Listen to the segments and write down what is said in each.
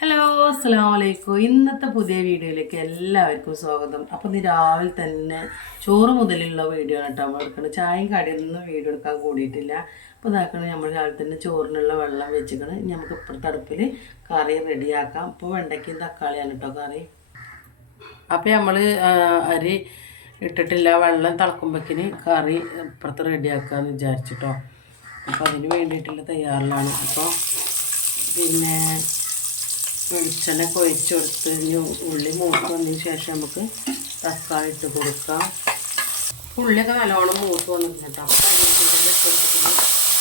Hello അസ്സലാമു അലൈക്കും. ഇന്നത്തെ പുതിയ വീഡിയോയിലേക്ക് എല്ലാവർക്കും സ്വാഗതം. അപ്പോൾ ഇന്ന് രാവിലെ തന്നെ ചോറ് മുതലുള്ള വീഡിയോ ആണ് കേട്ടോ നമ്മൾ എടുക്കുന്നത്. ചായയും കടിയൊന്നും വീഡിയോ എടുക്കാൻ കൂടിയിട്ടില്ല. അപ്പോൾ ഇതാക്കണം നമ്മൾ രാവിലെ തന്നെ ചോറിനുള്ള വെള്ളം വെച്ചിക്കണം. ഇനി നമുക്ക് ഇപ്പുറത്തെ അടുപ്പിൽ കറി റെഡിയാക്കാം. ഇപ്പോൾ വെണ്ടയ്ക്കും തക്കാളിയാണ് കേട്ടോ കറി. അപ്പോൾ നമ്മൾ അരി ഇട്ടിട്ടില്ല, വെള്ളം തിളക്കുമ്പോഴേക്കിന് കറി ഇപ്പുറത്ത് റെഡിയാക്കാമെന്ന് വിചാരിച്ചിട്ടോ. അപ്പോൾ അതിന് വേണ്ടിയിട്ടുള്ള തയ്യാറിലാണ്. അപ്പോൾ പിന്നെ വെളിച്ചെണ്ണ കൊഴിച്ച് കൊടുത്ത് ഉള്ളി മൂത്ത് വന്നതിന് ശേഷം നമുക്ക് തക്കാളി ഇട്ട് കൊടുക്കാം. ഉള്ളിയൊക്കെ നല്ലോണം മൂത്ത് വന്നിട്ടുണ്ട്. അപ്പോൾ കരിവേപ്പില ഇട്ട് കൊടുത്തിട്ട്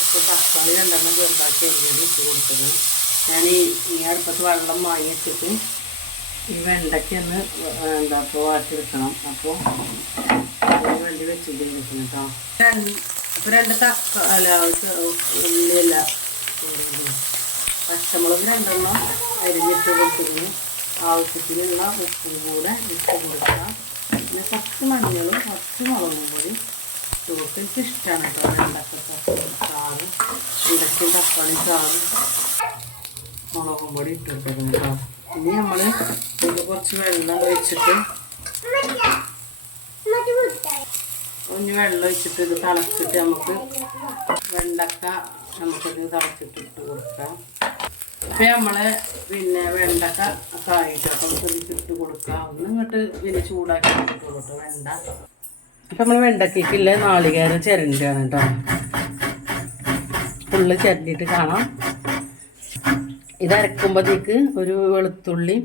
ഇപ്പോൾ തക്കാളി രണ്ടെണ്ണം ചെറുതാക്കി എരിഞ്ഞത് ഇട്ട് കൊടുത്തത്. ഞാൻ ഈ അടുപ്പത്ത് വെള്ളം വാങ്ങി വെച്ചിട്ട് ഈ വെണ്ടയ്ക്കൊന്ന് വാട്ടിയെടുക്കണം. അപ്പോൾ അതിന് വേണ്ടി വെച്ചിരിക്കണം കേട്ടോ. അപ്പോൾ രണ്ട് തക്കാളി ഉള്ളിയല്ല പച്ചമുളക് രണ്ടെണ്ണം അരിഞ്ഞിട്ട് കൊടുത്തിരുന്നു. ആവശ്യത്തിനുള്ള ഉപ്പും കൂടെ ഇട്ട് കൊടുക്കാം. പിന്നെ കുറച്ച് മഞ്ഞളും കുറച്ച് മുളകും പൊടി ഇട്ട് എനിക്ക് ഇഷ്ടമാണ് കേട്ടോ. ചാറ് ഇടയ്ക്ക് തക്കാളി ചാറ് മുളകും പൊടി ഇട്ട് കൊടുക്കണം കേട്ടോ. ഇനി നമ്മൾ കുറച്ച് വെള്ളം ഒഴിച്ചിട്ട് ഇത് തിളച്ചിട്ട് നമുക്ക് വെണ്ടക്ക നമുക്കിത് തിളച്ചിട്ട് ഇട്ട് കൊടുക്കാം. അപ്പോൾ നമ്മളെ പിന്നെ വെണ്ടക്ക കായിട്ട് അപ്പം നമുക്ക് ഇട്ട് കൊടുക്കാം. ഒന്ന് ഇങ്ങോട്ട് പിന്നെ ചൂടാക്കി ഇട്ട് കൊടുക്കാം വെണ്ട. അപ്പം നമ്മൾ വെണ്ടക്കയ്ക്കുള്ള നാളികേരം ചിരണ്ടിയാണ് കേട്ടോ. ഫുള്ള് ചിരണ്ടിയിട്ട് കാണാം. ഇത് അരക്കുമ്പോഴത്തേക്ക് ഒരു വെളുത്തുള്ളി,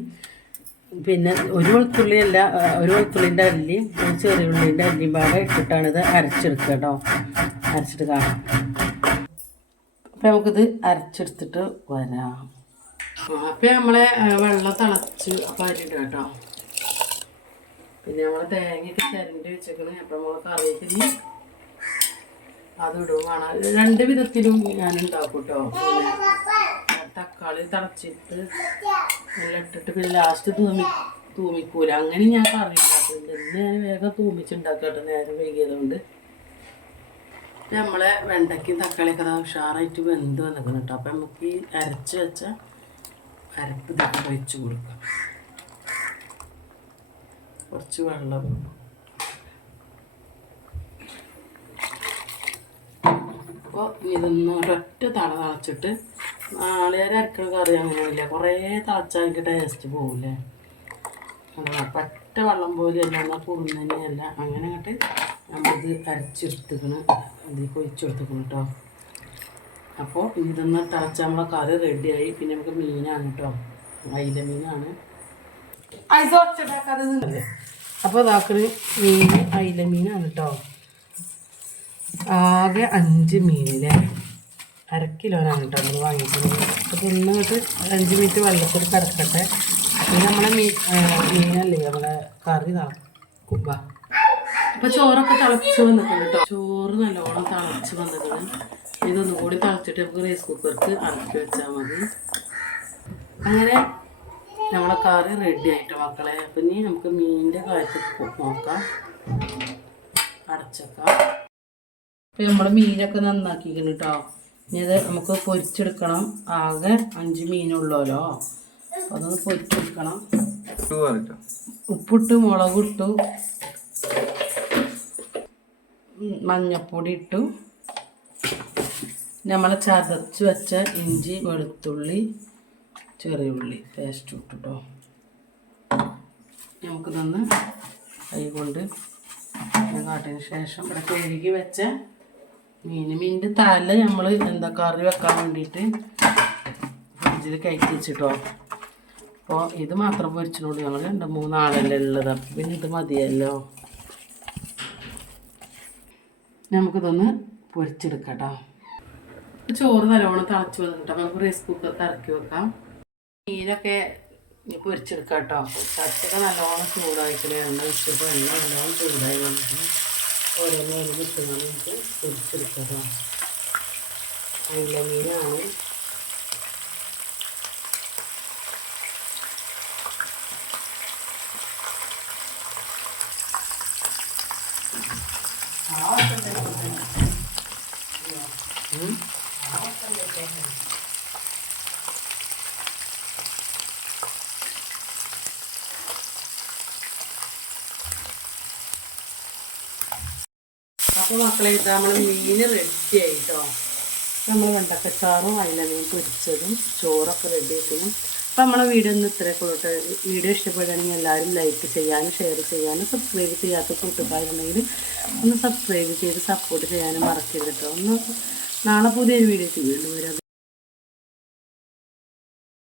പിന്നെ ഒരു വെളുത്തുള്ളിയല്ല, ഒരു വെളുത്തുള്ളിൻ്റെ അല്ലിയും ഒരു ചെറിയ ഉള്ളിൻ്റെ അല്ലിയും പാടെ ഇട്ടിട്ടാണ് ഇത് അരച്ചെടുക്കുക കേട്ടോ. അരച്ചിട്ട് കാണാം. അപ്പം നമുക്കിത് അരച്ചെടുത്തിട്ട് വരാം. അപ്പം നമ്മളെ വെള്ളം തിളച്ച് അപ്പം അരിയിടുക കേട്ടോ. പിന്നെ നമ്മൾ തേങ്ങയൊക്കെ ചിരണ്ടി വെച്ചേക്കണ്. അപ്പം നമ്മൾ കറിയിട്ടിന് അത് ഇടും വേണം. രണ്ട് വിധത്തിലും ഞാൻ ഉണ്ടാക്കും കേട്ടോ. പിന്നെ തക്കാളി തിളച്ചിട്ട് എല്ലാം ഇട്ടിട്ട് പിന്നെ ലാസ്റ്റ് തൂമിക്കൂല. അങ്ങനെ ഞാൻ കറി ഉണ്ടാക്കുന്നില്ല. ഇന്ന് ഞാൻ വേഗം തൂമിച്ചുണ്ടാക്കുക കേട്ടോ, നേരം വൈകിയതുകൊണ്ട്. നമ്മളെ വെണ്ടയ്ക്കും തക്കാളിയൊക്കെ ഉഷാറായിട്ട് വെന്ത് വന്നിക്കണം കേട്ടോ. അപ്പം നമുക്ക് ഈ അരച്ച് വെച്ച അരപ്പ് ഇതൊക്കെ ഒഴിച്ച് കൊടുക്കാം. കുറച്ച് വെള്ളം അപ്പോൾ ഇതൊന്ന് ഒരൊറ്റ തിളച്ചിട്ട് നാളികേരം അരക്കണ കറി അങ്ങനെയാണില്ല, കുറേ തിളച്ചാൽ എനിക്ക് ടേസ്റ്റ് പോകില്ലേ. പറ്റ വെള്ളം പോലെയല്ല, എന്നാൽ കുറുന്നനെയല്ല. അങ്ങനെ അങ്ങോട്ട് നമ്മളിത് അരച്ചെടുത്തിക്കണ്, ഇതിൽ ഒഴിച്ചെടുത്തിക്കണം കേട്ടോ. അപ്പോൾ ഇതൊന്ന് തിളച്ചാൽ നമ്മളെ കറി റെഡിയായി. പിന്നെ നമുക്ക് മീനാണ് കേട്ടോ, അയില മീനാണ്. അപ്പോൾ ഇതാക്കണ മീൻ അയില മീനാണ് കേട്ടോ. ആകെ 5 മീനിലെ 1/2 കിലോനാണ് കേട്ടോ നമ്മൾ വാങ്ങിക്കുന്നത്. അപ്പോൾ ഒന്നിട്ട് 5 മിനിറ്റ് വെള്ളത്തിൽ കിടക്കട്ടെ. പിന്നെ നമ്മളെ മീനല്ലേ നമ്മളെ കറി തിളക്കുക. അപ്പോൾ ചോറൊക്കെ തിളച്ച് വന്നിട്ടുണ്ട് കേട്ടോ. ചോറ് നല്ലോണം തിളച്ച് വന്നിട്ടുണ്ട്. ഇതൊന്നും കൂടി തിളച്ചിട്ട് നമുക്ക് റൈസ് കുക്കർക്ക് ഇറക്കി വെച്ചാൽ മതി. അങ്ങനെ നമ്മളെ കറി റെഡി ആയിട്ട് മക്കളെ. അപ്പം ഇനി നമുക്ക് മീനിൻ്റെ കാര്യത്തിൽ നോക്കാം, അടച്ചേക്കാം. അപ്പം നമ്മൾ മീനൊക്കെ നന്നാക്കിക്കണം കേട്ടോ. ഇനി അത് നമുക്ക് പൊരിച്ചെടുക്കണം. ആകെ 5 മീനുള്ളല്ലോ. അപ്പോൾ അതൊന്ന് പൊരിച്ചെടുക്കണം. ഉപ്പിട്ട് മുളകിട്ടു, മഞ്ഞപ്പൊടി ഇട്ടു, നമ്മൾ ചതച്ച് വെച്ച ഇഞ്ചി വെളുത്തുള്ളി ചെറിയ ഉള്ളി പേസ്റ്റ് ഇട്ടു കേട്ടോ. നമുക്ക് തന്ന് കൈ കൊണ്ട് കാട്ടിന് ശേഷം ഇവിടെ കഴുകി വെച്ച മീനിൻ്റെ തല നമ്മൾ കറി വെക്കാൻ വേണ്ടിയിട്ട് ഫ്രിഡ്ജിൽ കയറ്റി വെച്ചിട്ടോ. അപ്പോൾ ഇത് മാത്രം പൊരിച്ചിട്ടുള്ളൂ. ഞങ്ങൾ 2-3 ആളല്ലേ ഉള്ളത്. അപ്പം പിന്നെ ഇത് മതിയല്ലോ. നമുക്കിതൊന്ന് പൊരിച്ചെടുക്കാം കേട്ടോ. ചോറ് നല്ലോണം തിളച്ച് വന്നിട്ട് നമുക്ക് റൈസ് കുക്കർക്ക് ഇറക്കി വെക്കാം. മീനൊക്കെ പൊരിച്ചെടുക്കാം കേട്ടോ. ചട്ടൊക്കെ നല്ലോണം ചൂടായിക്കണേ. എണ്ണ വെച്ചപ്പോൾ എണ്ണ നല്ലോണം ചൂടായി വന്നിട്ട് ഓരോന്ന് കിട്ടുന്നത് നമുക്ക് പൊരിച്ചെടുക്കാം കേട്ടോ. അയില മീനാണ്. അപ്പോൾ മക്കളെ ഇതാ നമ്മൾ മീൻ റെഡി ആയിട്ടോ. നമ്മൾ വെണ്ടക്കച്ചാറും അയിലമീൻ പൊരിച്ചതും ചോറൊക്കെ റെഡി ആക്കണം. അപ്പോൾ നമ്മളെ വീഡിയോ ഒന്ന് ഇത്രയൊക്കെ ഉള്ളൂ. വീഡിയോ ഇഷ്ടപ്പെടുകയാണെങ്കിൽ എല്ലാവരും ലൈക്ക് ചെയ്യാനും ഷെയർ ചെയ്യാനും സബ്സ്ക്രൈബ് ചെയ്യാത്ത കൂട്ടുകാരുണ്ടെങ്കിൽ ഒന്ന് സബ്സ്ക്രൈബ് ചെയ്ത് സപ്പോർട്ട് ചെയ്യാനും മറക്കരുത് കേട്ടോ. നാളെ പുതിയൊരു വീഡിയോ വീണ്ടും വരാം.